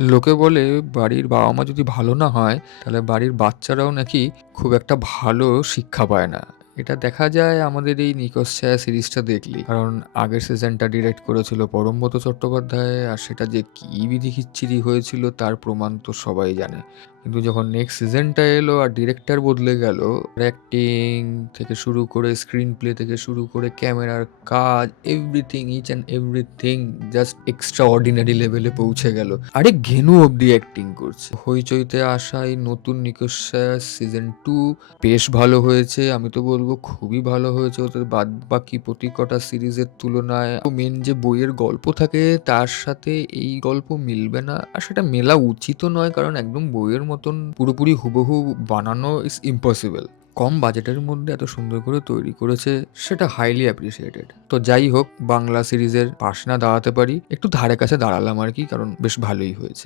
লোকে বলে বাড়ির বাবা-মা যদি ভালো না হয়, তাহলে বাড়ির বাচ্চারাও নাকি খুব একটা ভালো শিক্ষা পায় না। এটা দেখা যায় আমাদের এই 'নিখোঁজ ছায়া' সিরিজটা দেখলেই। কারণ আগের সিজনটা ডিরেক্ট করেছিল পরমব্রত চট্টোপাধ্যায়, আর সেটা যে কি বিধিকিচ্ছিরি হয়েছিল তার প্রমাণ তো সবাই জানে। কিন্তু যখন নেক্সট সিজনটা এলো আর ডিরেক্টর বদলে গেল, অ্যাক্টিং থেকে শুরু করে স্ক্রিন প্লে থেকে শুরু করে ক্যামেরার কাজ, everything, each and everything just extraordinary লেভেলে পৌঁছে গেল। আরে ঘেনু অব্দি অ্যাক্টিং করছে। হইচইতে আসা এই নতুন 'নিখোঁজ ছায়া' সিজন 2 বেশ ভালো হয়েছে। আমি তো বলব খুবই ভালো হয়েছে। ওদের বাদবাকি প্রতিকটা সিরিজের তুলনায় মেন যে বইয়ের গল্প থাকে তার সাথে এই গল্প মিলবে না। আর সেটা মেলা উচিতও নয়, কারণ একদম বইয়ের মতন পুরোপুরি হুবহু বানানো ইজ ইম্পসিবল। কম বাজেটের মধ্যে এত সুন্দর করে তৈরি করেছে, সেটা হাইলি অ্যাপ্রিসিয়েটেড। তো যাই হোক, বাংলা সিরিজের পাশে না দাঁড়াতে পারি, একটু ধারে কাছে দাঁড়ালাম আর কি, কারণ বেশ ভালোই হয়েছে।